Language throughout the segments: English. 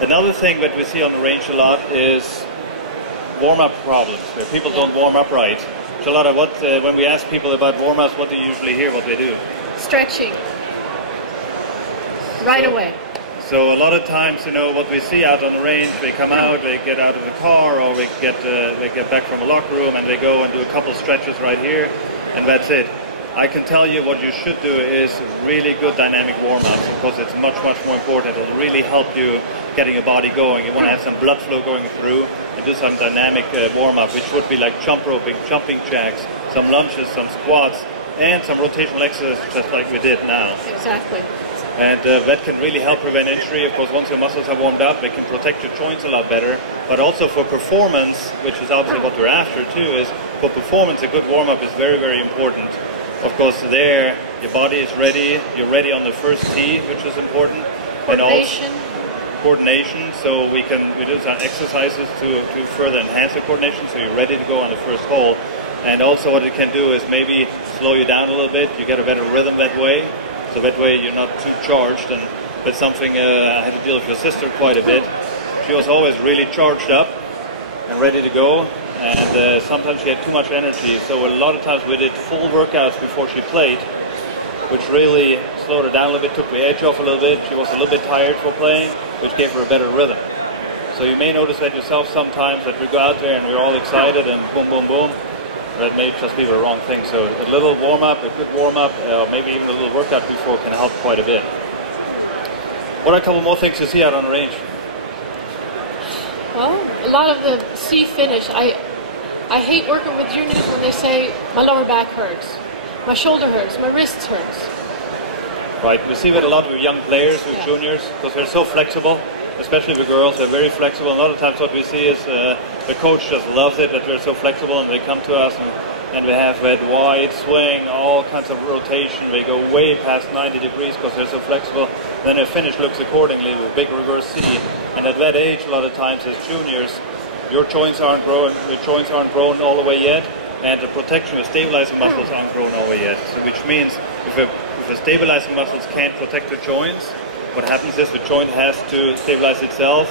Another thing that we see on the range a lot is warm-up problems, where people don't warm up right. Charlotta, when we ask people about warm-ups, what do you usually hear what they do? Stretching. Right away. So a lot of times, you know, what we see out on the range, they come out, they get out of the car, or they get back from a locker room, and they go and do a couple stretches right here, and that's it. I can tell you what you should do is really good dynamic warm-ups, because it's much, much more important. It'll really help you getting your body going. You want to have some blood flow going through, and do some dynamic warm-up, which would be like jump roping, jumping jacks, some lunges, some squats, and some rotational exercises, just like we did now. Exactly. And that can really help prevent injury. Of course, once your muscles are warmed up, they can protect your joints a lot better. But also for performance, which is obviously what we're after too, is for performance, a good warm-up is very, very important. Of course, there, your body is ready. You're ready on the first tee, which is important. Coordination. And also coordination. So we do some exercises to further enhance the coordination, so you're ready to go on the first hole. And also what it can do is maybe slow you down a little bit. You get a better rhythm that way. So that way you're not too charged, and that's something I had to deal with your sister quite a bit. She was always really charged up and ready to go, and sometimes she had too much energy. So a lot of times we did full workouts before she played, which really slowed her down a little bit, took the edge off a little bit. She was a little bit tired for playing, which gave her a better rhythm. So you may notice that yourself sometimes, that we go out there and we're all excited and boom, boom, boom. That may just be the wrong thing. So a little warm-up, a good warm-up, maybe even a little workout before can help quite a bit. What are a couple more things you see out on the range? Well, a lot of the C finish. I hate working with juniors when they say, my lower back hurts, my shoulder hurts, my wrists hurts. Right, we see that a lot with young players, with juniors, because they're so flexible, especially the girls, they're very flexible. A lot of times what we see is the coach just loves it that they're so flexible, and they come to us and they have that wide swing, all kinds of rotation. They go way past 90 degrees because they're so flexible. Then their finish looks accordingly with big reverse C. And at that age, a lot of times as juniors, your joints aren't grown all the way yet, and the protection with stabilizing muscles aren't grown all the way yet. So which means if the stabilizing muscles can't protect the joints, what happens is the joint has to stabilize itself,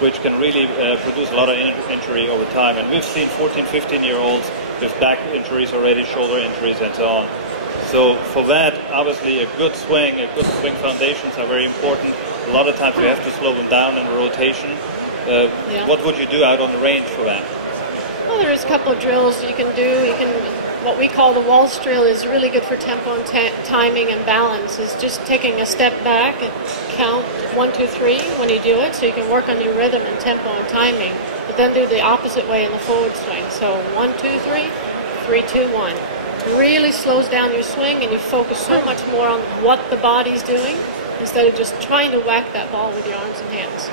which can really produce a lot of injury over time. And we've seen 14, 15-year-olds with back injuries already, shoulder injuries, and so on. So for that, obviously, a good swing foundations are very important. A lot of times we have to slow them down in the rotation. What would you do out on the range for that? Well, there's a couple of drills you can do. What we call the waltz drill is really good for tempo and timing and balance. Is just taking a step back and count 1, 2, 3 when you do it, so you can work on your rhythm and tempo and timing. But then do the opposite way in the forward swing. So 1, 2, 3, 3, 2, 1. It really slows down your swing, and you focus so much more on what the body's doing instead of just trying to whack that ball with your arms and hands.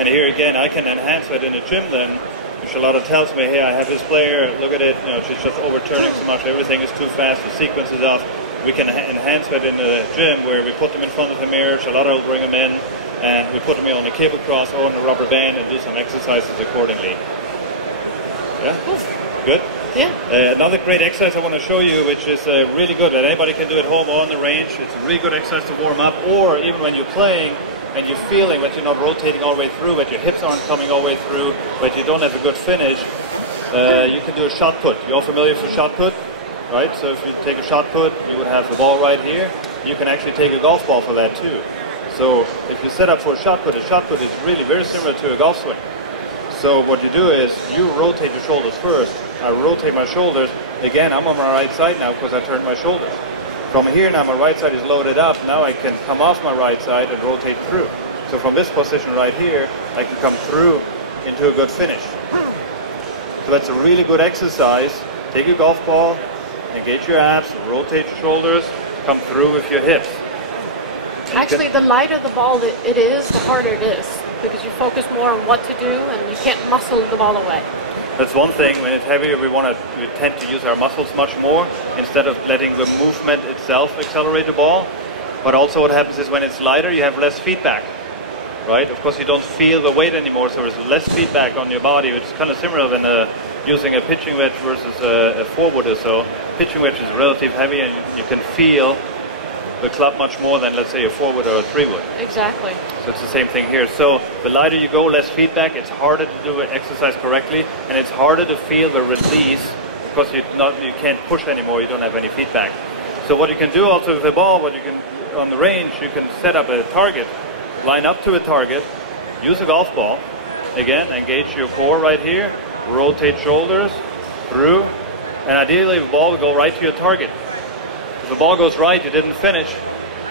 And here again, I can enhance that in the gym then. Charlotta tells me, hey, I have this player, look at it, you know, she's just overturning so much, everything is too fast, the sequence is off. We can enhance that in the gym where we put them in front of the mirror, Charlotta will bring them in, and we put them on the cable cross or on the rubber band and do some exercises accordingly. Yeah? Cool. Good? Yeah. Another great exercise I want to show you, which is really good, that anybody can do at home or on the range. It's a really good exercise to warm up, or even when you're playing, and you're feeling that you're not rotating all the way through, that your hips aren't coming all the way through, that you don't have a good finish, you can do a shot put. You're all familiar with a shot put, right? So if you take a shot put, you would have the ball right here. You can actually take a golf ball for that too. So if you set up for a shot put is really very similar to a golf swing. So what you do is you rotate your shoulders first. I rotate my shoulders. Again, I'm on my right side now because I turned my shoulders. From here now my right side is loaded up. Now I can come off my right side and rotate through. So from this position right here, I can come through into a good finish. So that's a really good exercise. Take your golf ball, engage your abs, rotate your shoulders, come through with your hips. Actually, the lighter the ball it is, the harder it is, because you focus more on what to do and you can't muscle the ball away. That's one thing. When it's heavier, we tend to use our muscles much more instead of letting the movement itself accelerate the ball. But also what happens is when it's lighter, you have less feedback, right? Of course, you don't feel the weight anymore, so there's less feedback on your body, which is kind of similar than using a pitching wedge versus a forward or so. Pitching wedge is relatively heavy, and you can feel the club much more than, let's say, a forward or a three-wood. Exactly. So it's the same thing here. So the lighter you go, less feedback. It's harder to do an exercise correctly, and it's harder to feel the release because you can't push anymore. You don't have any feedback. So what you can do also with the ball, on the range, you can set up a target, line up to a target, use a golf ball. Again, engage your core right here, rotate shoulders through, and ideally the ball will go right to your target. If the ball goes right, you didn't finish.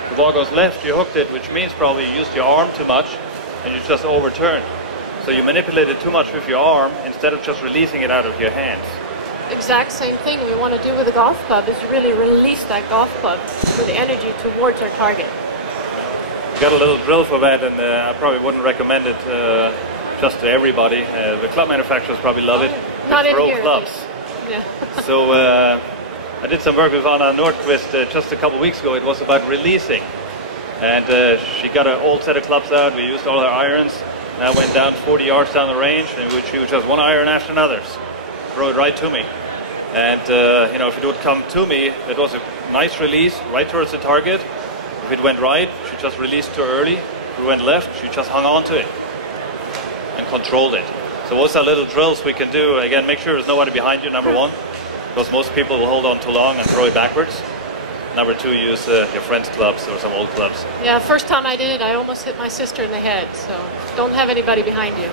The ball goes left, you hooked it, which means probably you used your arm too much and you just overturned. So you manipulated too much with your arm instead of just releasing it out of your hands. Exact same thing we want to do with a golf club is really release that golf club with the energy towards our target. Got a little drill for that, and I probably wouldn't recommend it just to everybody. The club manufacturers probably love it. Not in throw here, clubs. Yeah. So I did some work with Anna Nordqvist just a couple weeks ago. It was about releasing. And she got an old set of clubs out. We used all her irons. And I went down 40 yards down the range, and she would just one iron after another. Throw it right to me. And you know, if it would come to me, it was a nice release right towards the target. If it went right, she just released too early. If it went left, she just hung on to it and controlled it. So those are little drills we can do. Again, make sure there's nobody behind you, number one, because most people will hold on too long and throw it backwards. Number two, use your friend's clubs or some old clubs. Yeah, first time I did it, I almost hit my sister in the head, so don't have anybody behind you.